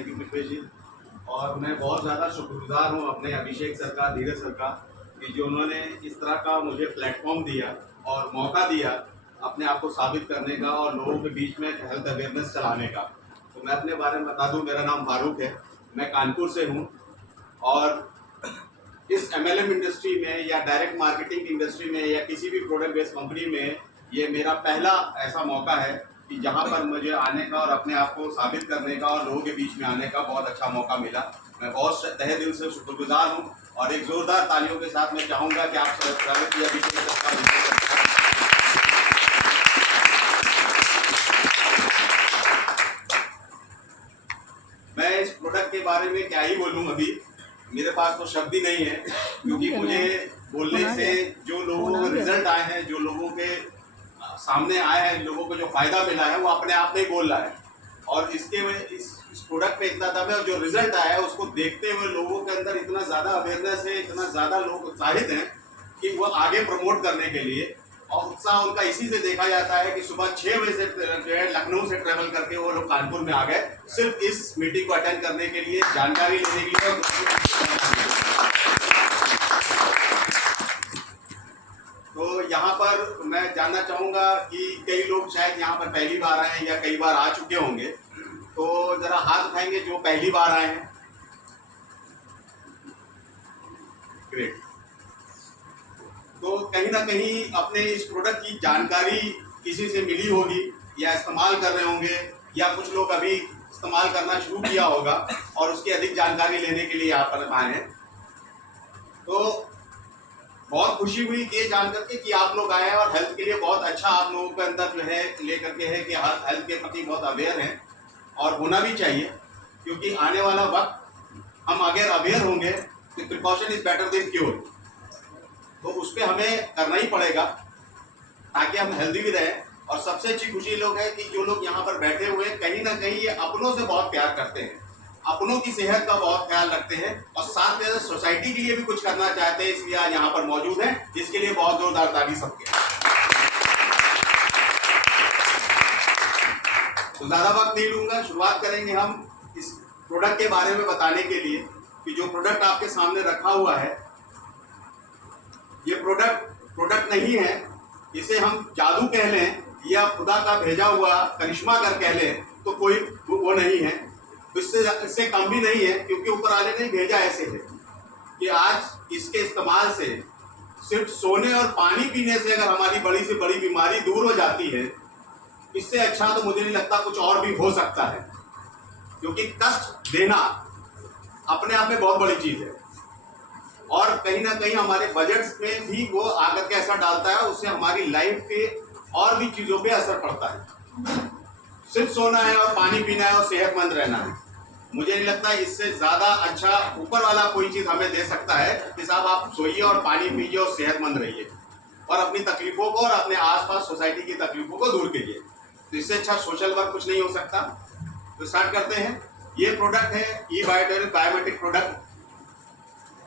Thank you Kripesh जी। और मैं बहुत ज़्यादा शुक्रगुजार हूँ अपने अभिषेक सर का, धीरज सर का, कि जो उन्होंने इस तरह का मुझे प्लेटफॉर्म दिया और मौका दिया अपने आप को साबित करने का और लोगों के बीच में हेल्थ अवेयरनेस चलाने का। तो मैं अपने बारे में बता दूं, मेरा नाम फारूक है, मैं कानपुर से हूं और इस एमएलएम इंडस्ट्री में या डायरेक्ट मार्केटिंग इंडस्ट्री में या किसी भी प्रोडक्ट बेस्ड कंपनी में ये मेरा पहला ऐसा मौका है कि जहां पर मुझे आने का और अपने आप को साबित करने का और लोगों के बीच में आने का बहुत अच्छा मौका मिला। मैं बहुत तहे दिल से शुक्रगुजार हूं और एक जोरदार तालियों के साथ मैं चाहूँगा कि आप स्वागत किया। मैं इस प्रोडक्ट के बारे में क्या ही बोलूँ, अभी मेरे पास तो शब्द ही नहीं है, क्योंकि मुझे बोलने से जो लोगों के रिजल्ट आए हैं, जो लोगों के सामने आए हैं, लोगों को जो फायदा मिला है वो अपने आप में ही बोल रहा है। और इस प्रोडक्ट पे इतना दम है और जो रिजल्ट आया है उसको देखते हुए लोगों के अंदर इतना ज़्यादा अवेयरनेस है, इतना ज़्यादा लोग उत्साहित हैं कि वो आगे प्रमोट करने के लिए, और उत्साह उनका इसी से देखा जाता है कि सुबह 6 बजे से जो है लखनऊ से ट्रेवल करके वो लोग कानपुर में आ गए सिर्फ इस मीटिंग को अटेंड करने के लिए, जानकारी लेने के लिए। तो यहाँ पर मैं जानना चाहूँगा कि कई लोग शायद यहाँ पर पहली बार आए हैं या कई बार आ चुके होंगे, तो जरा हाथ उठाएंगे जो पहली बार आए हैं। ग्रेट। तो कहीं ना कहीं अपने इस प्रोडक्ट की जानकारी किसी से मिली होगी या इस्तेमाल कर रहे होंगे, या कुछ लोग अभी इस्तेमाल करना शुरू किया होगा और उसकी अधिक जानकारी लेने के लिए यहाँ पर आए हैं। तो बहुत खुशी हुई ये जान करके कि आप लोग आए हैं और हेल्थ के लिए बहुत अच्छा आप लोगों के अंदर जो है लेकर के है कि हेल्थ के प्रति बहुत अवेयर हैं और होना भी चाहिए, क्योंकि आने वाला वक्त हम अगर अवेयर होंगे कि precaution is better than cure, तो उस पर हमें करना ही पड़ेगा ताकि हम हेल्दी भी रहें। और सबसे अच्छी खुशी लोग है कि जो लोग यहाँ पर बैठे हुए हैं कहीं ना कहीं ये अपनों से बहुत प्यार करते हैं, अपनों की सेहत का बहुत ख्याल रखते हैं और साथ में सोसाइटी के लिए भी कुछ करना चाहते हैं, इसलिए आज यहाँ पर मौजूद हैं, जिसके लिए बहुत जोरदार ताली सबके। तो ज्यादा वक्त नहीं लूंगा, शुरुआत करेंगे हम इस प्रोडक्ट के बारे में बताने के लिए कि जो प्रोडक्ट आपके सामने रखा हुआ है ये प्रोडक्ट नहीं है, इसे हम जादू कह लें या खुदा का भेजा हुआ करिश्मा कर कह लें तो कोई वो नहीं है, इससे कम भी नहीं है, क्योंकि ऊपर वाले ने भेजा ऐसे है कि आज इसके इस्तेमाल से सिर्फ सोने और पानी पीने से अगर हमारी बड़ी से बड़ी बीमारी दूर हो जाती है, इससे अच्छा तो मुझे नहीं लगता कुछ और भी हो सकता है, क्योंकि कष्ट देना अपने आप में बहुत बड़ी चीज है और कहीं ना कहीं हमारे बजट्स में भी वो आकर के असर डालता है, उससे हमारी लाइफ के और भी चीजों पे असर पड़ता है। सिर्फ सोना है और पानी पीना है और सेहतमंद रहना है, मुझे नहीं लगता इससे ज्यादा अच्छा ऊपर वाला कोई चीज हमें दे सकता है कि साहब आप सोइए और पानी पीजिए और सेहतमंद रहिए और अपनी तकलीफों को और अपने आसपास सोसाइटी की तकलीफों को दूर कीजिए। तो इससे अच्छा सोशल वर्क कुछ नहीं हो सकता। तो स्टार्ट करते हैं। ये प्रोडक्ट है ई बायोमेट्रिक प्रोडक्ट।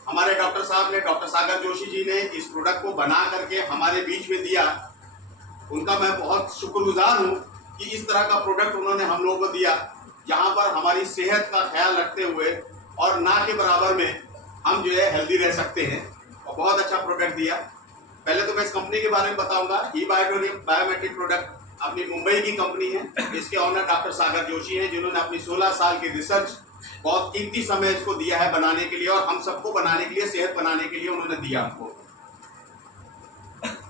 हमारे डॉक्टर साहब ने, डॉक्टर सागर जोशी जी ने इस प्रोडक्ट को बना करके हमारे बीच में दिया, उनका मैं बहुत शुक्रगुजार हूँ कि इस तरह का प्रोडक्ट उन्होंने हम लोगों को दिया जहाँ पर हमारी सेहत का ख्याल रखते हुए और ना के बराबर में हम जो है हेल्दी रह सकते हैं, और बहुत अच्छा प्रोडक्ट दिया। पहले तो मैं इस कंपनी के बारे में बताऊंगा। ई बायोमेट्रिक प्रोडक्ट अपनी मुंबई की कंपनी है, इसके ऑनर डॉक्टर सागर जोशी हैं, जिन्होंने अपनी 16 साल की रिसर्च बहुत कीमती समय इसको दिया है बनाने के लिए और हम सबको बनाने के लिए, सेहत बनाने के लिए उन्होंने दिया हमको।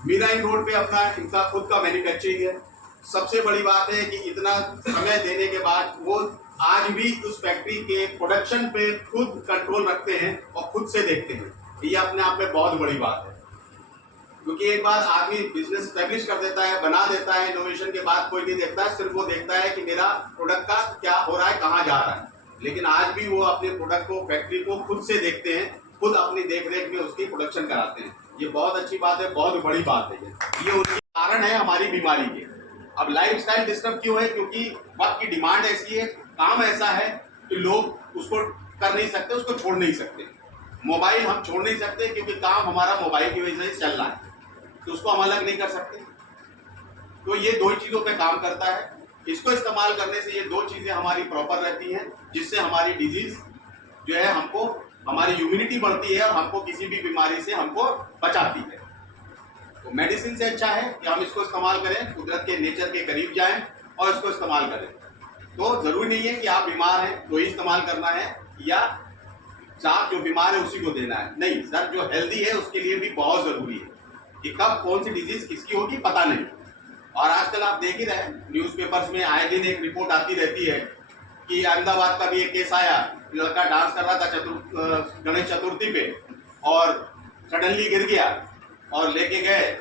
मीरा इन रोड पे अपना इनका खुद का मैन्युफैक्चरिंग है। सबसे बड़ी बात है कि इतना समय देने के बाद वो आज भी उस फैक्ट्री के प्रोडक्शन पे खुद कंट्रोल रखते हैं और खुद से देखते हैं। ये अपने आप में बहुत बड़ी बात है, क्योंकि एक बार आदमी बिजनेस स्टैब्लिश कर देता है, बना देता है, इनोवेशन के बाद कोई नहीं देखता है, सिर्फ वो देखता है कि मेरा प्रोडक्ट का क्या हो रहा है, कहाँ जा रहा है। लेकिन आज भी वो अपने प्रोडक्ट को, फैक्ट्री को खुद से देखते हैं, खुद अपनी देखरेख में उसकी प्रोडक्शन कराते हैं। ये बहुत अच्छी बात है, बहुत बड़ी बात है। ये उनकी कारण है हमारी बीमारी के। अब लाइफस्टाइल डिस्टर्ब क्यों है? क्योंकि वक्त की डिमांड ऐसी है, काम ऐसा है कि लोग उसको कर नहीं सकते, उसको छोड़ नहीं सकते। मोबाइल हम छोड़ नहीं सकते क्योंकि काम हमारा मोबाइल की वजह से चल रहा है, तो उसको हम अलग नहीं कर सकते। तो ये दो ही चीज़ों पे काम करता है। इसको इस्तेमाल करने से ये 2 चीज़ें हमारी प्रॉपर रहती हैं, जिससे हमारी डिजीज जो है हमको, हमारी इम्यूनिटी बढ़ती है और हमको किसी भी बीमारी से हमको बचाती है। तो मेडिसिन से अच्छा है कि हम इसको इस्तेमाल करें, कुदरत के नेचर के करीब जाएं और इसको इस्तेमाल करें। तो ज़रूरी नहीं है कि आप बीमार हैं तो ही इस्तेमाल करना है, या आप जो बीमार है उसी को देना है, नहीं सर, जो हेल्दी है उसके लिए भी बहुत ज़रूरी है कि कब कौन सी डिजीज़ किसकी होगी पता नहीं। और आजकल आप देख ही रहे न्यूज़पेपर्स में आए दिन एक रिपोर्ट आती रहती है कि अहमदाबाद का भी एक केस आया, लड़का डांस कर रहा था गणेश चतुर्थी पे और सडनली गिर गया और लेके गए,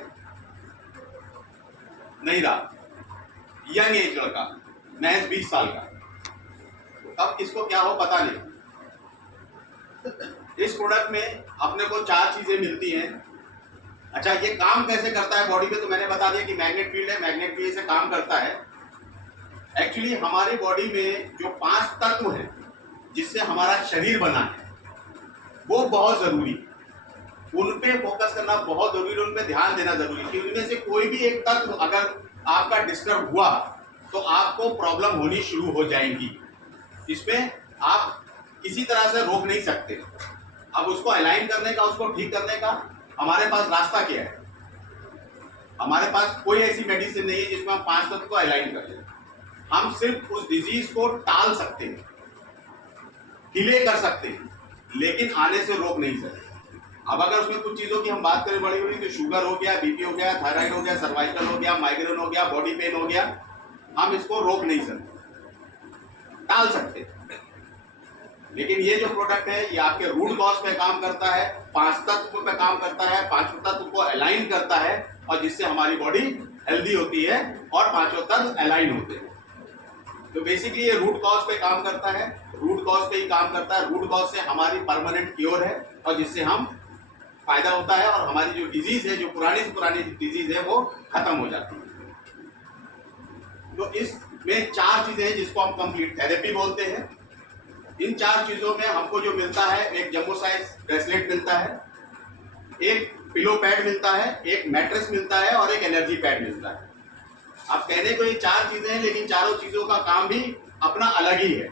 नहीं रहा, यंग एज लड़का, महज 20 साल का। तब किसको क्या हो पता नहीं। इस प्रोडक्ट में अपने को 4 चीजें मिलती हैं। अच्छा, ये काम कैसे करता है बॉडी पे, तो मैंने बता दिया कि मैग्नेट फील्ड है, मैग्नेट फील्ड से काम करता है। एक्चुअली हमारी बॉडी में जो 5 तत्व हैं जिससे हमारा शरीर बना है वो बहुत जरूरी है, उन पे फोकस करना बहुत जरूरी है, उन पे ध्यान देना जरूरी है कि उनमें से कोई भी एक तत्व अगर आपका डिस्टर्ब हुआ तो आपको प्रॉब्लम होनी शुरू हो जाएगी। इसमें आप किसी तरह से रोक नहीं सकते। अब उसको अलाइन करने का, उसको ठीक करने का हमारे पास रास्ता क्या है? हमारे पास कोई ऐसी मेडिसिन नहीं है जिसमें हम 5 तत्व को अलाइन कर लें। हम सिर्फ उस डिजीज को टाल सकते हैं, डिले कर सकते हैं, लेकिन आने से रोक नहीं सकते। अब अगर उसमें कुछ चीजों की हम बात करें बड़ी बड़ी, तो शुगर हो गया, बीपी हो गया, थायराइड हो गया, सर्वाइकल हो गया, माइग्रेन हो गया, बॉडी पेन हो गया, हम इसको रोक नहीं सकते, टाल सकते। लेकिन ये जो प्रोडक्ट है ये आपके रूट कॉज पे काम करता है, 5 तत्व पे काम करता है, 5 तत्व को अलाइन करता है और जिससे हमारी बॉडी हेल्दी होती है और 5 तत्व अलाइन होते हैं। तो बेसिकली ये रूट कॉज पे काम करता है, रूट कॉज पे ही काम करता है। रूट कॉज से हमारी परमानेंट क्योर है और जिससे हम फायदा होता है और हमारी जो डिजीज है, जो पुरानी से पुरानी डिजीज है, वो खत्म हो जाती है। तो इसमें 4 चीजें हैं जिसको हम कंप्लीट थेरेपी बोलते हैं। इन 4 चीजों में हमको जो मिलता है, एक जंबो साइज ब्रेसलेट मिलता है, एक पिलो पैड मिलता है, एक मैट्रेस मिलता है और एक एनर्जी पैड मिलता है। अब कहने को ये 4 चीजें हैं, लेकिन चारों चीजों का काम भी अपना अलग ही है।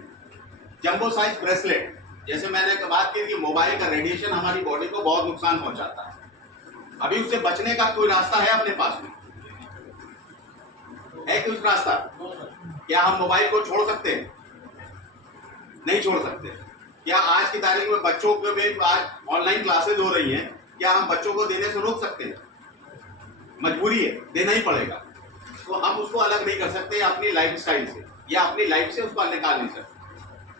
जंबो साइज ब्रेसलेट, जैसे मैंने बात की कि मोबाइल का रेडिएशन हमारी बॉडी को बहुत नुकसान पहुंचाता है। अभी उससे बचने का कोई रास्ता है अपने पास में? है कुछ रास्ता? क्या हम मोबाइल को छोड़ सकते हैं? नहीं छोड़ सकते। क्या आज की तारीख में बच्चों को भी आज ऑनलाइन क्लासेज हो रही हैं, क्या हम बच्चों को देने से रोक सकते हैं? मजबूरी है, देना ही पड़ेगा। तो हम उसको अलग नहीं कर सकते अपनी लाइफ स्टाइल से, या अपनी लाइफ से उसको निकाल नहीं सकते।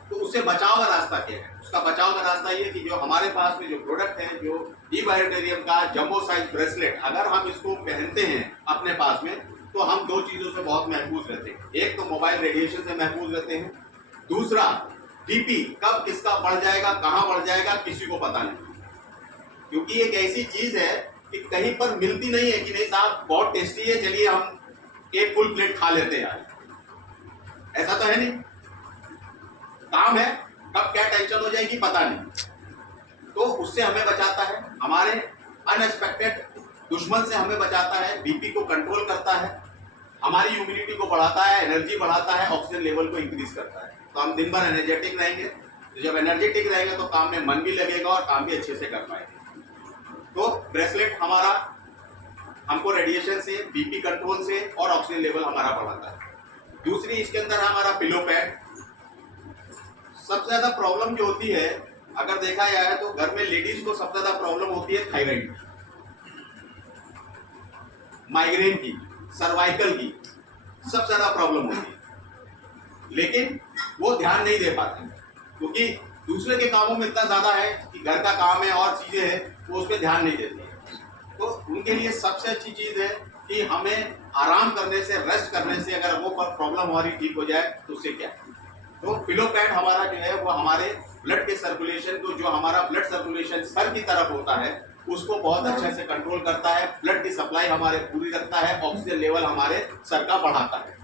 तो उससे बचाव का रास्ता क्या है? उसका बचाव का रास्ता ये कि जो हमारे पास में जो प्रोडक्ट है, जो ईबायोटेरियम का जंबो साइज ब्रेसलेट, अगर हम इसको पहनते हैं अपने पास में तो हम 2 चीजों से बहुत महफूज रहते हैं। एक तो मोबाइल रेडिएशन से महफूज रहते हैं, दूसरा बीपी कब किसका बढ़ जाएगा, कहाँ बढ़ जाएगा, किसी को पता नहीं। क्योंकि एक ऐसी चीज है कि कहीं पर मिलती नहीं है कि नहीं साहब बहुत टेस्टी है, चलिए हम एक फुल प्लेट खा लेते हैं आज। ऐसा तो है नहीं। काम है, कब क्या टेंशन हो जाएगी पता नहीं। तो उससे हमें बचाता है, हमारे अनएक्सपेक्टेड दुश्मन से हमें बचाता है, बीपी को कंट्रोल करता है, हमारी इम्यूनिटी को बढ़ाता है, एनर्जी बढ़ाता है, ऑक्सीजन लेवल को इंक्रीज करता है। तो हम दिन भर एनर्जेटिक रहेंगे। तो जब एनर्जेटिक रहेंगे तो काम में मन भी लगेगा और काम भी अच्छे से कर पाएंगे। तो ब्रेसलेट हमारा हमको रेडिएशन से, बीपी कंट्रोल से और ऑक्सीजन लेवल हमारा बढ़ाता है। दूसरी इसके अंदर हमारा पिलो पैड। सबसे ज्यादा प्रॉब्लम जो होती है, अगर देखा जाए तो घर में लेडीज को सबसे ज्यादा प्रॉब्लम होती है थायराइड, माइग्रेन की, सर्वाइकल की, सबसे ज्यादा प्रॉब्लम होती है। लेकिन वो ध्यान नहीं दे पाते क्योंकि दूसरे के कामों में इतना ज्यादा है कि घर का काम है और चीजें हैं, वो उस पर ध्यान नहीं देती है। तो उनके लिए सबसे अच्छी चीज है कि हमें आराम करने से, रेस्ट करने से अगर वो प्रॉब्लम हमारी ठीक हो जाए तो उससे क्या है। तो पिलो पैड हमारा जो है वो हमारे ब्लड के सर्कुलेशन को, जो हमारा ब्लड सर्कुलेशन सर की तरफ होता है, उसको बहुत अच्छे से कंट्रोल करता है, ब्लड की सप्लाई हमारे पूरी रखता है, ऑक्सीजन लेवल हमारे सर का बढ़ाता है।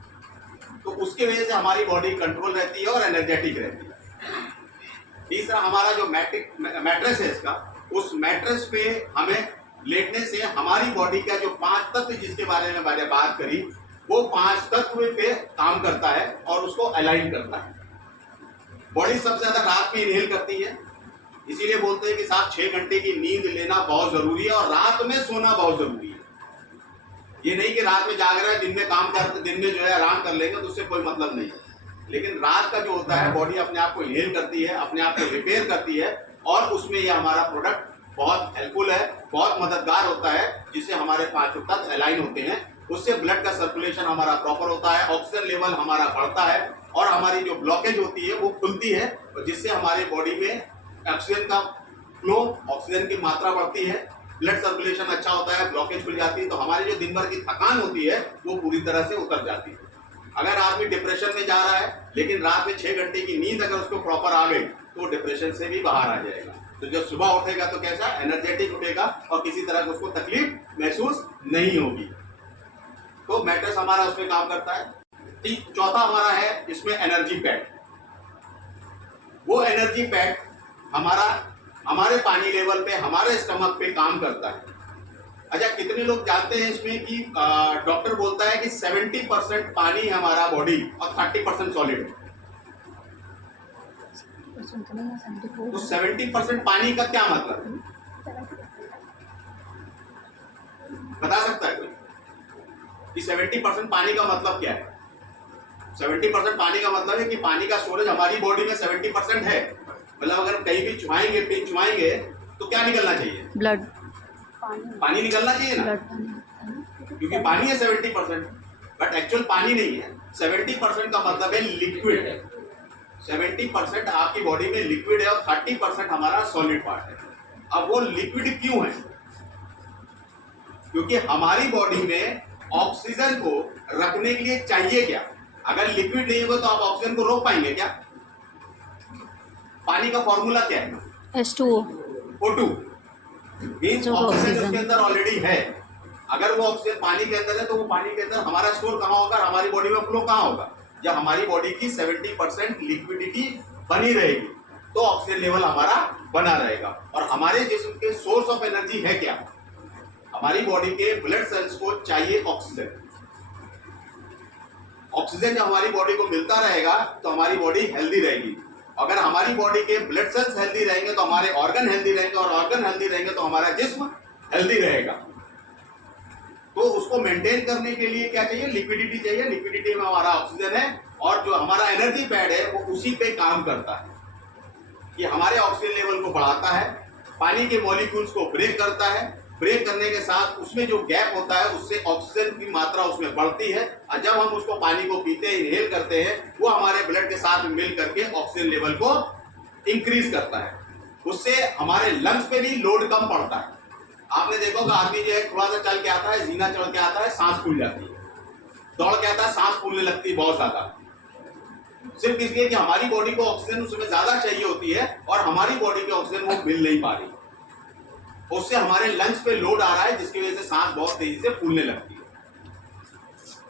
तो उसके वजह से हमारी बॉडी कंट्रोल रहती है और एनर्जेटिक रहती है। तीसरा हमारा जो मैट्रेस है इसका, उस मैट्रेस पे हमें लेटने से हमारी बॉडी का जो 5 तत्व जिसके बारे में मैंने बात करी, वो 5 तत्व पे काम करता है और उसको अलाइन करता है। बॉडी सबसे ज्यादा रात में इनहेल करती है, इसीलिए बोलते हैं कि साहब 6 घंटे की नींद लेना बहुत जरूरी है और रात में सोना बहुत जरूरी है। ये नहीं कि रात में जाग रहा है, दिन में काम कर, दिन में जो है आराम कर लेंगे तो उससे कोई मतलब नहीं है। लेकिन रात का जो होता है बॉडी अपने आप को इनहेल करती है, अपने आप को रिपेयर करती है और उसमें ये हमारा प्रोडक्ट बहुत हेल्पफुल है, बहुत मददगार होता है, जिससे हमारे 5 तत्व अलाइन होते हैं। उससे ब्लड का सर्कुलेशन हमारा प्रॉपर होता है, ऑक्सीजन लेवल हमारा बढ़ता है और हमारी जो ब्लॉकेज होती है वो खुलती है, और जिससे हमारे बॉडी में ऑक्सीजन का फ्लो, ऑक्सीजन की मात्रा बढ़ती है, ब्लड सर्कुलेशन अच्छा होता है, ब्लॉकेज खुल जाती है, तो हमारी जो दिन भर की थकान होती है वो पूरी तरह से उतर जाती है। अगर आदमी डिप्रेशन में जा रहा है लेकिन रात में 6 घंटे की नींद अगर उसको प्रॉपर आ गई तो डिप्रेशन से भी बाहर आ जाएगा। तो जब सुबह उठेगा तो कैसा एनर्जेटिक उठेगा और किसी तरह की उसको तकलीफ महसूस नहीं होगी। तो मैट्रेस हमारा उसमें काम करता है। चौथा हमारा है इसमें एनर्जी पैड। वो एनर्जी पैड हमारे पानी लेवल पे, हमारे स्टमक पे काम करता है। अच्छा, कितने लोग जानते हैं इसमें कि डॉक्टर बोलता है कि 70% पानी है हमारा बॉडी और 30% सॉलिड। तो 70% पानी का क्या मतलब बता सकता है कोई कि 70% पानी का मतलब क्या है? 70% पानी का मतलब है कि पानी का स्टोरेज हमारी बॉडी में 70% है। मतलब अगर कहीं भी चुहाएंगे, पिन चुहाएंगे तो क्या निकलना चाहिए? ब्लड, पानी निकलना चाहिए ना, क्योंकि पानी है 70%, बट एक्चुअल पानी नहीं है। 70% का मतलब है लिक्विड है। 70% आपकी बॉडी में लिक्विड है और 30% हमारा सॉलिड पार्ट है। अब वो लिक्विड क्यों है? क्योंकि हमारी बॉडी में ऑक्सीजन को रखने के लिए चाहिए क्या? अगर लिक्विड नहीं होगा तो आप ऑक्सीजन को रोक पाएंगे क्या? पानी का फॉर्मूला क्या है? H2O, O2 मीन्स ऑक्सीजन उसके अंदर ऑलरेडी है। अगर वो ऑक्सीजन पानी के अंदर है तो वो पानी के अंदर हमारा स्टोर कहाँ होगा, हमारी बॉडी में फ्लो कहाँ होगा? जब हमारी बॉडी की 70% लिक्विडिटी बनी रहेगी तो ऑक्सीजन लेवल हमारा बना रहेगा। और हमारे जिस्म के सोर्स ऑफ एनर्जी है क्या? हमारी बॉडी के ब्लड सेल्स को चाहिए ऑक्सीजन। ऑक्सीजन जब हमारी बॉडी को मिलता रहेगा तो हमारी बॉडी हेल्दी रहेगी। अगर हमारी बॉडी के ब्लड सेल्स हेल्दी रहेंगे तो हमारे ऑर्गन हेल्दी रहेंगे, और ऑर्गन हेल्दी रहेंगे तो हमारा जिस्म हेल्दी रहेगा। तो उसको मेंटेन करने के लिए क्या चाहिए? लिक्विडिटी चाहिए। लिक्विडिटी में हमारा ऑक्सीजन है और जो हमारा एनर्जी पैड है वो उसी पे काम करता है। ये हमारे ऑक्सीजन लेवल को बढ़ाता है, पानी के मॉलिक्यूल्स को ब्रेक करता है। ब्रेक करने के साथ उसमें जो गैप होता है उससे ऑक्सीजन की मात्रा उसमें बढ़ती है, और जब हम उसको पानी को पीते हैं, इनहेल करते हैं, वो हमारे ब्लड के साथ मिल करके ऑक्सीजन लेवल को इंक्रीज करता है। उससे हमारे लंग्स पे भी लोड कम पड़ता है। आपने देखो कि आदमी जो है थोड़ा सा चल के आता है, जीना चढ़ के आता है, सांस फूल जाती है, दौड़ के आता है, सांस फूलने लगती है बहुत ज्यादा, सिर्फ इसलिए कि हमारी बॉडी को ऑक्सीजन उसमें ज्यादा चाहिए होती है और हमारी बॉडी की ऑक्सीजन वो मिल नहीं पा रही। उससे हमारे लंग्स पे लोड आ रहा है जिसकी वजह से सांस बहुत तेजी से फूलने लगती है।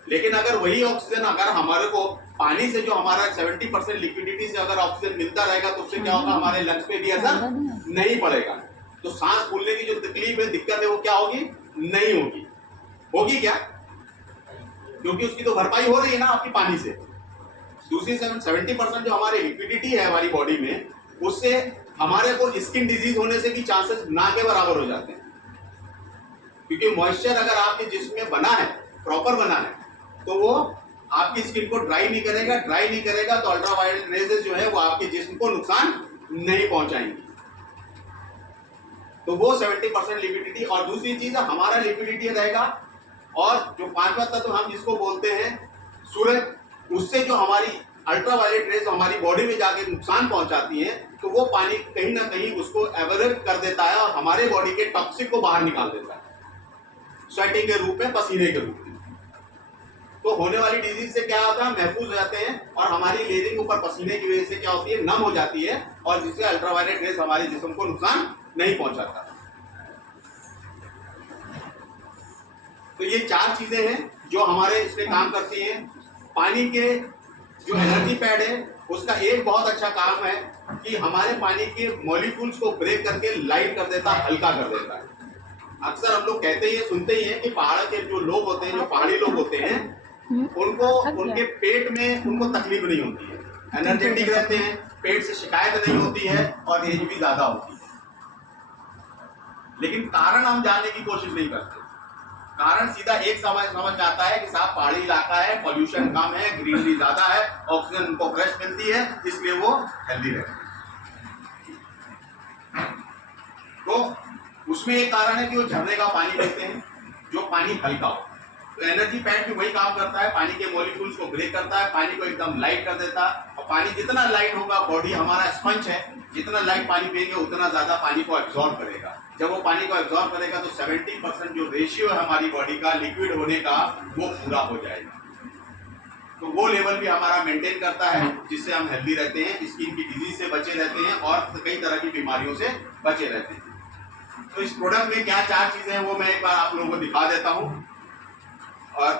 लेकिन अगर वही ऑक्सीजन अगर हमारे को पानी से जो हमारा 70% लिक्विडिटी से अगर ऑक्सीजन मिलता रहेगा तो उससे क्या होगा? हमारे लंग्स पे भी असर नहीं पड़ेगा। तो सांस फूलने की जो तकलीफ है, दिक्कत है, वो क्या होगी? नहीं होगी। होगी क्या? क्योंकि उसकी तो भरपाई हो रही है ना आपकी पानी से। दूसरी 70% जो हमारी लिक्विडिटी है हमारी बॉडी में, उससे हमारे को स्किन डिजीज होने से भी चांसेस ना के बराबर हो जाते हैं। क्योंकि मॉइस्चर अगर आपके जिस्म में बना है, प्रॉपर बना है, तो वो आपकी स्किन को ड्राई नहीं करेगा। ड्राई नहीं करेगा तो अल्ट्रावायलेट रेजेस जो है वो आपके जिस्म को नुकसान नहीं पहुंचाएंगी। तो वो 70% लिक्विडिटी। और दूसरी चीज हमारा लिक्विडिटी रहेगा, और जो 5वां तत्व हम जिसको बोलते हैं सूरज, उससे जो हमारी अल्ट्रावायलेट रेज हमारी बॉडी में जाके नुकसान पहुंचाती हैं, तो वो पानी कहीं ना कहीं उसको एवरेट कर देता है और हमारे बॉडी के टॉक्सिक को बाहर निकाल देता है, स्वेटिंग के रूप में, पसीने के रूप में। तो होने वाली डिजीज से क्या होता है? महफूज हो जाते हैं। और हमारी लेजिंग ऊपर पसीने की वजह से क्या होती है? नम हो जाती है, और जिससे अल्ट्रावायलेट रेज हमारे जिस्म को नुकसान नहीं पहुंचाता। तो ये 4 चीजें हैं जो हमारे इसमें काम करती हैं। पानी के जो एनर्जी पैड है उसका एक बहुत अच्छा काम है कि हमारे पानी के मॉलिक्यूल्स को ब्रेक करके लाइट कर देता है, हल्का कर देता है। अक्सर हम लोग कहते ही सुनते ही हैं कि पहाड़ के जो लोग होते हैं, जो पहाड़ी लोग होते हैं, उनको उनके पेट में उनको तकलीफ नहीं होती है, एनर्जेटिक रहते हैं, पेट से शिकायत नहीं होती है और एज भी ज्यादा होती है। लेकिन कारण हम जानने की कोशिश नहीं करते। कारण सीधा एक समझ में आता है कि साहब पहाड़ी इलाका है, पॉल्यूशन कम है, ग्रीनरी ज्यादा है, ऑक्सीजन उनको फ्रेश मिलती है, इसलिए वो हेल्दी रहते हैं। तो उसमें एक कारण है कि वो झरने का पानी पीते हैं, जो पानी हल्का हो। तो एनर्जी पैड भी वही काम करता है, पानी के मॉलिक्यूल्स को ब्रेक करता है, पानी को एकदम लाइट कर देता है। और पानी जितना लाइट होगा, बॉडी हमारा स्पंज है, जितना लाइट पानी पिएंगे उतना ज्यादा पानी को एब्जॉर्ब करेगा। जब वो पानी को एब्जॉर्ब करेगा तो 70% जो रेशियो है हमारी बॉडी का लिक्विड होने का, वो पूरा हो जाएगा। तो वो लेवल भी हमारा मेंटेन करता है, जिससे हम हेल्दी रहते हैं, स्किन की डिजीज से बचे रहते हैं और कई तरह की बीमारियों से बचे रहते हैं। तो इस प्रोडक्ट में क्या 4 चीजें हैं वो मैं एक बार आप लोगों को दिखा देता हूं। और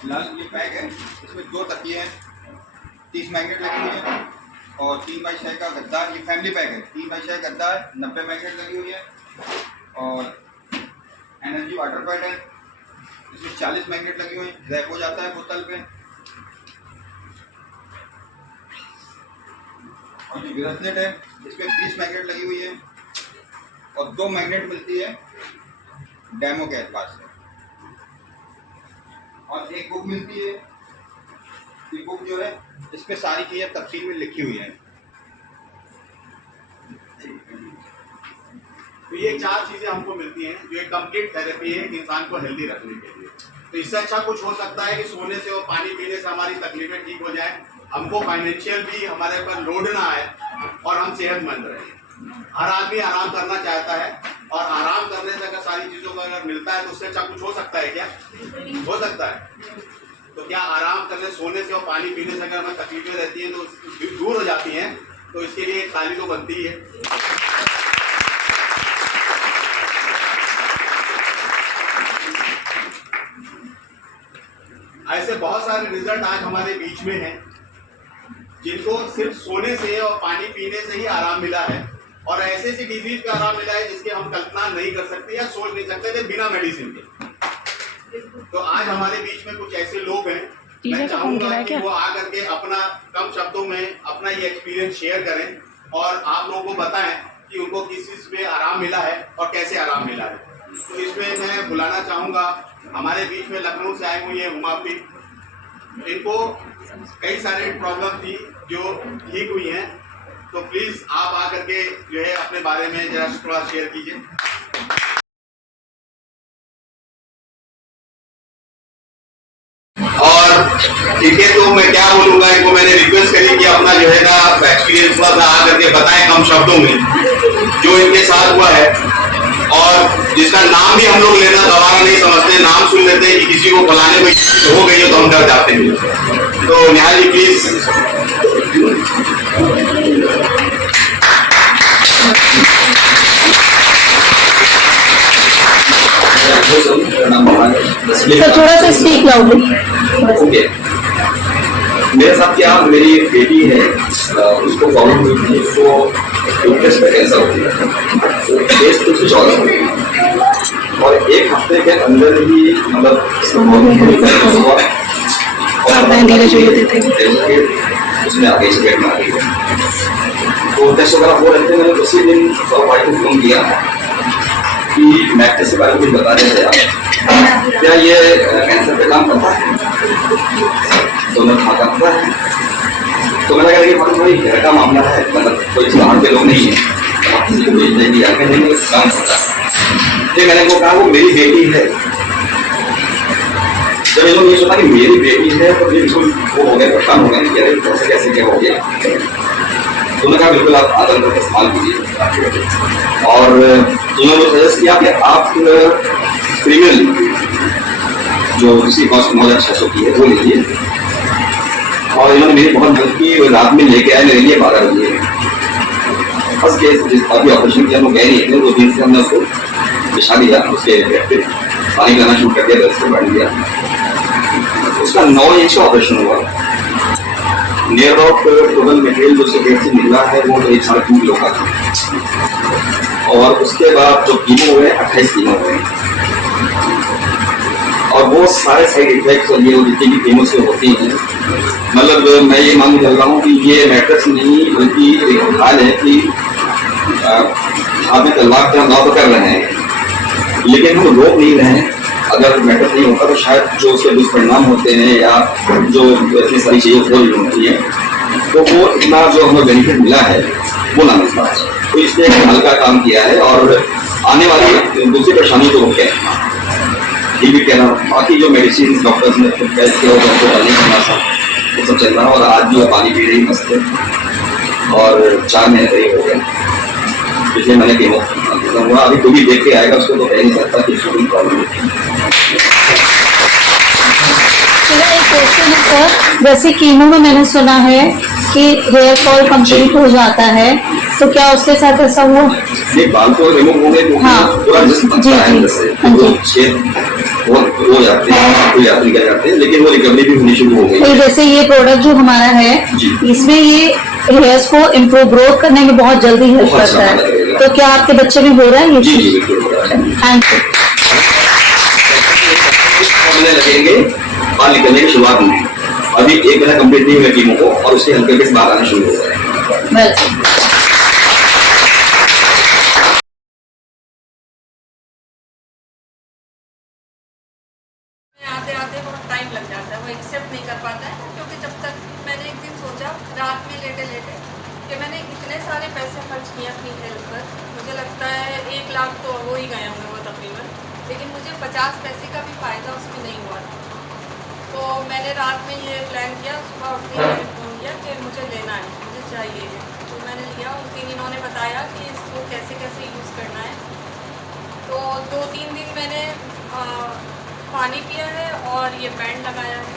फिलहाल ये पैक है, इसमें 2 तकिए हैं, 30 मैग्नेट लगी हुई है और 3x6 का गद्दा। ये फैमिली पैक है, 3x6 गद्दा है, 90 मैग्नेट लगी हुई है और एनर्जी वाटर पैड है, इसमें 40 मैग्नेट लगी हुई है, रैप हो जाता है बोतल पे। और जो ब्रेसलेट है इसमें 20 मैग्नेट लगी हुई है और 2 मैग्नेट मिलती है डेमो के पास से। और एक बुक मिलती है, ये बुक जो है इस पे सारी चीज़ें तफसील में लिखी हुई हैं। तो ये 4 चीजें हमको मिलती हैं जो एक कंप्लीट थेरेपी है इंसान को हेल्दी रखने के लिए। तो इससे अच्छा कुछ हो सकता है कि सोने से और पानी पीने से हमारी तकलीफें ठीक हो जाए, हमको फाइनेंशियल भी हमारे ऊपर लोड ना आए और हम सेहतमंद रहें। हर आदमी आराम करना चाहता है और आराम करने से अगर सारी चीजों का अगर मिलता है तो उससे अच्छा कुछ हो सकता है क्या? हो सकता है। तो क्या आराम करने, सोने से और पानी पीने से अगर हमें तकलीफें रहती हैं तो दूर हो जाती हैं, तो इसके लिए एक ताली तो बनती है। ऐसे बहुत सारे रिजल्ट आज हमारे बीच में हैं जिनको सिर्फ सोने से और पानी पीने से ही आराम मिला है, और ऐसे सी डिजीज का आराम मिला है जिसके हम कल्पना नहीं कर सकते या सोच नहीं सकते थे बिना मेडिसिन के। तो आज हमारे बीच में कुछ ऐसे लोग हैं, मैं चाहूंगा कि वो आकर के अपना कम शब्दों में अपना ये एक्सपीरियंस शेयर करें और आप लोगों को बताएं कि उनको किस चीज पे आराम मिला है और कैसे आराम मिला है। तो इसमें मैं बुलाना चाहूंगा, हमारे बीच में लखनऊ से आए हुए हैं उमापी। इनको कई सारे प्रॉब्लम थी जो ठीक हुई हैं, तो प्लीज आप आकर के जो है अपने बारे में जरा थोड़ा शेयर कीजिए। और ठीक है, तो मैं क्या बोलूंगा, इनको मैंने रिक्वेस्ट करी कि अपना जो है ना एक्सपीरियंस थोड़ा सा आकर के बताएं कम शब्दों में जो इनके साथ हुआ है, और जिसका नाम भी हम लोग लेना गवारा नहीं समझते, नाम सुन लेते हैं कि किसी को बुलाने में हो गई है तो हम डर जाते हैं। तो निहाल जी प्लीज। थोड़ा सा स्पीक लाउडली। ओके, मेरे साथ क्या, मेरी एक बेटी है, उसको प्रॉब्लम हुई थी, उसको यूट्रस पे कैंसर हो गया, तो टेस्ट तो कुछ और और 1 हफ्ते के अंदर ही मतलब उसने आगे से पेट में आ गई। तो टेस्ट वगैरह हो रहे थे, मैंने उसी दिन भाई को फोन किया कि मैक टेस्ट के बारे में कुछ बता रहे थे आप, क्या ये कैंसर पे काम करता है? तो मैं हाँ करता है। तो मैंने कहा कि थोड़ी घर का मामला है, मतलब कोई बाहर के लोग नहीं है, किसी को भेज देंगे या कहीं नहीं काम करता है। फिर मैंने को कहा वो मेरी बेटी है। जब इन्होंने ये सुना कि मेरी बेटी है तो फिर बिल्कुल वो हो गया, परेशान हो गया कि कैसे कैसे क्या हो गया। तो मैंने कहा बिल्कुल आप आदर करके इस्तेमाल कीजिए। और उन्होंने सजेस्ट किया कि आप क्रिमिनल जो किसी कॉस्ट 9600 की है वो लीजिए। और इन्होंने मेरी बहुत मदद की, रात में लेके आए मेरे लिए 12 बजे। फर्स्ट केस अभी ऑपरेशन किया, वो गए नहीं थे, 2 दिन से हमने उसको बिछा दिया, उसके पानी पिलाना शुरू कर दिया, उसको बढ़ दिया। उसका 9 इंच का ऑपरेशन हुआ। नियर अबाउट टोटल मटेरियल जो उसके पेट से निकला है वो 1.5 किलो का था। और उसके बाद जो कीमो हुए 28 कीमो हुए, और वो सारे साइड इफेक्ट्स और ये जितनी भी कीमो से होती हैं, मतलब मैं ये मान कर रहा हूँ कि ये मैट्रेस नहीं बल्कि एक हाल है कि आप में तलवार का नाव तो कर रहे हैं लेकिन हम रोक नहीं रहे हैं। अगर मैटर नहीं होता तो शायद जो उसके दुष्परिणाम होते हैं या जो इतनी सारी चीज़ें हो रही होती हैं तो वो इतना जो हमें बेनिफिट मिला है वो ना मिल पाए। तो इसने एक हल्का काम किया है और आने वाली दूसरी परेशानी को रोके ये भी कहना। बाकी जो मेडिसिन डॉक्टर्स ने टेस्ट किया वो सब चल रहा है और आज जो पानी पी रही मस्त है और 4 महीने करीब हो गए। पिछले महीने कीमो हुआ, अभी कोई भी देख के आएगा उसको तो कह नहीं सकता कि इसको कोई प्रॉब्लम है। एक क्वेश्चन है सर, जैसे कीमो में मैंने सुना है कि हेयर फॉल कंप्लीट हो जाता है, तो क्या उसके साथ ऐसा हुआ? ये बाल तो रिमूव हो गए तो पूरा जिस्म बनता है, जैसे वो छेद हो जाते हैं, कोई यात्री कर जाते हैं, लेकिन वो रिकवरी भी होनी शुरू हो गई। तो जैसे ये प्रोडक्ट जो हमारा है इसमें ये हेयर्स को इम्प्रूव ग्रोथ करने में बहुत जल्दी हेल्प करता है, तो क्या आपके बच्चे में हो रहा है ये? जी जी बिल्कुल हो रहा है। Thank you. लगेंगे बाल निकलने की शुरुआत में, अभी 1 महीना कंप्लीट नहीं हुआ कीमो को और उससे हल्के हल्के बाल आना शुरू हो गए। आते आते बहुत टाइम लग जाता है, वो एक्सेप्ट नहीं कर पाता है क्योंकि जब तक मैंने एक दिन सोचा रात में लेटे लेटे कि मैंने इतने सारे पैसे खर्च किए अपनी हेल्थ पर, मुझे लगता है 1 लाख तो हो ही गए होंगे वो तकरीबन, लेकिन मुझे 50 पैसे का भी फ़ायदा उसमें नहीं हुआ था। तो मैंने रात में ये प्लान किया, सुबह उठ के मैंने फ़ोन किया कि मुझे लेना है, मुझे चाहिए है। तो मैंने लिया, उस दिन इन्होंने बताया कि इसको कैसे कैसे यूज़ करना है। तो 2-3 दिन मैंने पानी पिया है और ये बैंड लगाया है।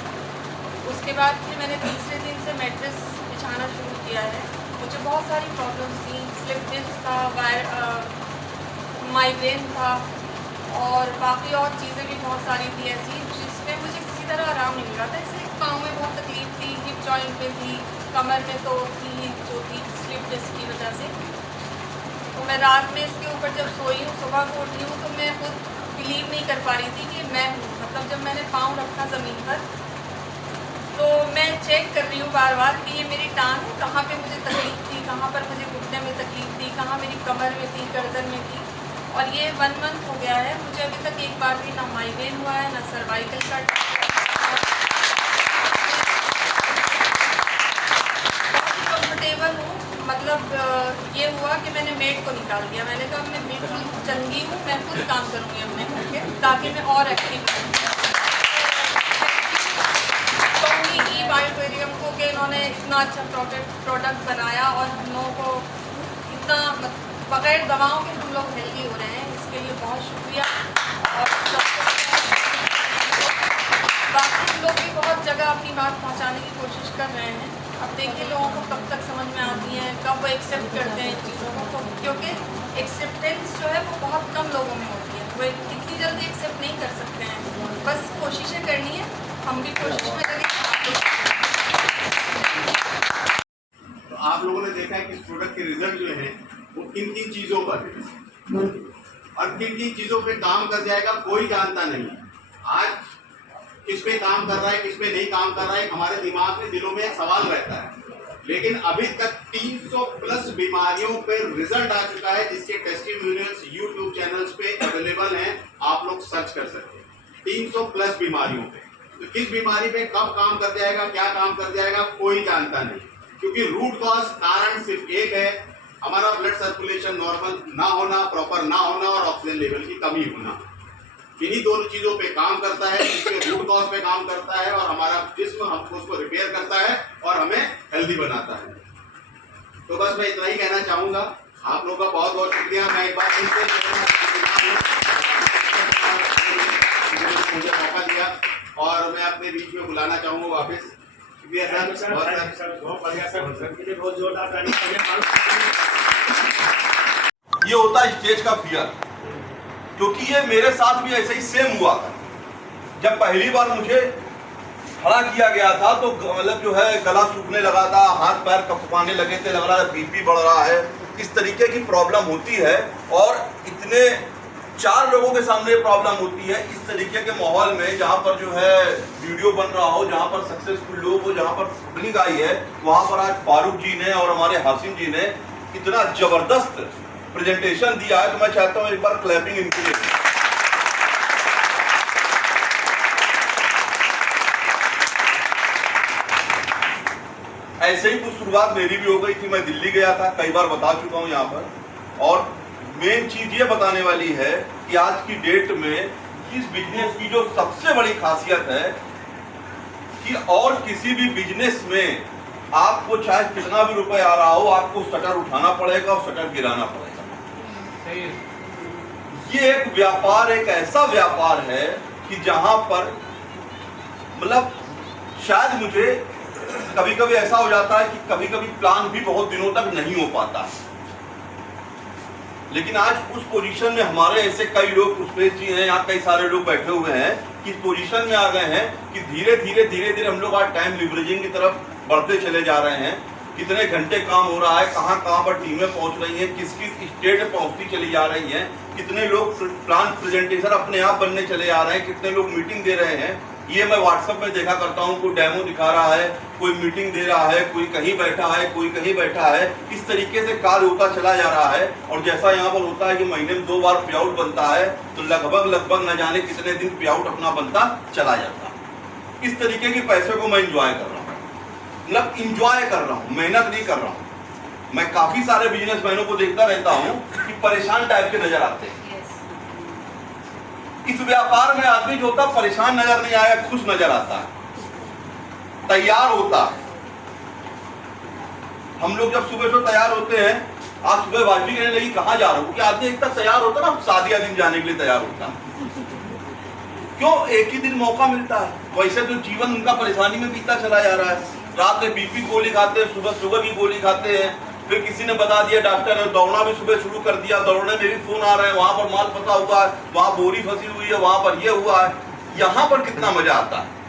उसके बाद फिर मैंने तीसरे दिन से मैट्रेस बिछाना शुरू किया है। मुझे बहुत सारी प्रॉब्लम्स थी, स्लिप डिस्क था, माइग्रेन था और बाकी और चीज़ें भी बहुत सारी थी ऐसी जिसमें मुझे किसी तरह आराम नहीं मिला था। इससे पाँव में बहुत तकलीफ थी, हिप जॉइंट में थी, कमर में तो थी जो थी स्लिप डिस्क की वजह से। तो मैं रात में इसके ऊपर जब सोई हूँ, सुबह को उठी हूँ तो मैं खुद बिलीव नहीं कर पा रही थी कि मैं हूँ। मतलब जब मैंने पाँव रखा ज़मीन पर तो मैं चेक कर रही हूँ बार बार कि ये मेरी टांग है, कहाँ पे मुझे तकलीफ थी, कहाँ पर मुझे घुटने में तकलीफ थी, कहाँ मेरी कमर में थी, गर्दन में थी। और ये 1 मंथ हो गया है, मुझे अभी तक एक बार भी ना माइग्रेन हुआ है, ना सर्वाइकल का। कंफर्टेबल हूँ, मतलब ये हुआ कि मैंने मेड को निकाल दिया। मैंने कहा मैं बिल्कुल चंगी हूँ, मैं खुद काम करूँगी अपने घर के, ताकि मैं और एक्टिव रहूँ। कहूँगी ई बायोटेरियम को कि इन्होंने इतना अच्छा प्रोडक्ट बनाया और हम लोगों को इतना बगैर दवाओं के हम लोग हेल्दी हो रहे हैं, इसके लिए बहुत शुक्रिया। और बाकी लोग भी बहुत जगह अपनी बात पहुंचाने की कोशिश कर रहे हैं। अब देखिए लोगों को कब तक समझ में आती है, कब वो एक्सेप्ट करते हैं इन चीज़ों को, तो क्योंकि एक्सेप्टेंस जो है वो बहुत कम लोगों में होती है, वो इतनी जल्दी एक्सेप्ट नहीं कर सकते हैं। बस कोशिशें करनी है, हम भी कोशिश में लगे। तो आप लोगों ने देखा है कि इस प्रोडक्ट के रिजल्ट जो है वो किन किन चीज़ों पर है और किन किन चीज़ों पे काम कर जाएगा कोई जानता नहीं। आज किस पे काम कर रहा है, किस पे नहीं काम कर रहा है, हमारे दिमाग में, दिलों में एक सवाल रहता है। लेकिन अभी तक 300 प्लस बीमारियों पे रिजल्ट आ चुका है जिसके टेस्टिमोनियल्स यूट्यूब चैनल्स पे अवेलेबल हैं, आप लोग सर्च कर सकते हैं। 300 प्लस बीमारियों पे, तो किस बीमारी पे कब काम कर जाएगा, क्या काम कर जाएगा, कोई जानता नहीं। क्योंकि रूट कॉज कारण सिर्फ एक है, हमारा ब्लड सर्कुलेशन नॉर्मल ना होना, प्रॉपर ना होना और ऑक्सीजन लेवल की कमी होना। इन्हीं दोनों चीज़ों पे काम करता है, इसके रूट कॉज पे काम करता है और हमारा जिस्म हमको उसको रिपेयर करता है और हमें हेल्दी बनाता है। तो बस मैं इतना ही कहना चाहूँगा। आप लोगों का बहुत बहुत शुक्रिया। मैं एक बार मुझे मौका दिया और मैं अपने बीच में बुलाना चाहूँगा वापस। शुक्रिया सर, बहुत बढ़िया सर, बहुत जोरदार। ये होता है स्टेज का फियर, क्योंकि ये मेरे साथ भी ऐसे ही सेम हुआ था। जब पहली बार मुझे खड़ा किया गया था तो मतलब जो है गला सूखने लगा था, हाथ पैर कपकाने लगे थे, लग रहा था बीपी बढ़ रहा है, इस तरीके की प्रॉब्लम होती है। और इतने 4 लोगों के सामने प्रॉब्लम होती है इस तरीके के माहौल में, जहाँ पर जो है वीडियो बन रहा हो, जहाँ पर सक्सेसफुल लोग हो, जहाँ पर पब्लिक आई है, वहाँ पर आज फारूक जी ने और हमारे हासिम जी ने इतना जबरदस्त प्रेजेंटेशन दिया है। तो मैं चाहता हूँ एक बार क्लैपिंग इनके लिए। ऐसे ही कुछ शुरुआत मेरी भी हो गई थी। मैं दिल्ली गया था, कई बार बता चुका हूँ यहाँ पर। और मेन चीज ये बताने वाली है कि आज की डेट में इस बिजनेस की जो सबसे बड़ी खासियत है कि और किसी भी बिजनेस में आपको चाहे कितना भी रुपए आ रहा हो, आपको शटर उठाना पड़ेगा और शटर गिराना पड़ेगा। ये एक व्यापार, एक ऐसा व्यापार है कि जहां पर मतलब शायद मुझे कभी कभी ऐसा हो जाता है कि कभी कभी प्लान भी बहुत दिनों तक नहीं हो पाता, लेकिन आज उस पोजीशन में हमारे ऐसे कई लोग, पुष्पेश जी हैं, यहाँ कई सारे लोग बैठे हुए हैं कि पोजीशन में आ गए हैं कि धीरे धीरे हम लोग आज टाइम लिवरेजिंग की तरफ बढ़ते चले जा रहे हैं। कितने घंटे काम हो रहा है, कहाँ पर टीमें पहुंच रही हैं, किस स्टेट पहुंचती चली जा रही हैं, कितने लोग प्लान प्रेजेंटेशन अपने आप बनने चले आ रहे हैं, कितने लोग मीटिंग दे रहे हैं। ये मैं व्हाट्सएप में देखा करता हूँ, कोई डेमो दिखा रहा है, कोई मीटिंग दे रहा है, कोई कहीं बैठा है, कोई कहीं बैठा है। इस तरीके से कार्य होता चला जा रहा है। और जैसा यहाँ पर होता है कि महीने में 2 बार पे आउट बनता है, तो लगभग न जाने कितने दिन पे आउट अपना बनता चला जाता है। इस तरीके के पैसे को मैं इंजॉय कर रहा हूँ, मतलब इंजॉय कर रहा हूँ, मेहनत नहीं कर रहा हूँ। मैं काफी सारे बिजनेसमैनों को देखता रहता हूँ कि परेशान टाइप के नजर आते हैं। इस व्यापार में आदमी जो होता परेशान नजर नहीं आया, खुश नजर आता है, तैयार होता है। हम लोग जब सुबह से तैयार होते हैं, आज सुबह बाजी कहने लगी कहाँ जा रहा हूँ, क्योंकि आदमी एक तैयार होता ना, शादी दिन जाने के लिए तैयार होता है। क्यों? एक ही दिन मौका मिलता है। वैसे तो जीवन उनका परेशानी में बीता चला जा रहा है। रात में बीपी गोली खाते हैं, सुबह शुगर की गोली खाते हैं, फिर किसी ने बता दिया डॉक्टर ने दौड़ना भी सुबह शुरू कर दिया, दौड़ने में भी फोन आ रहा है, वहां पर माल फंसा हुआ है, वहां बोरी फंसी हुई है, वहां पर ये हुआ है। यहाँ पर कितना मजा आता है।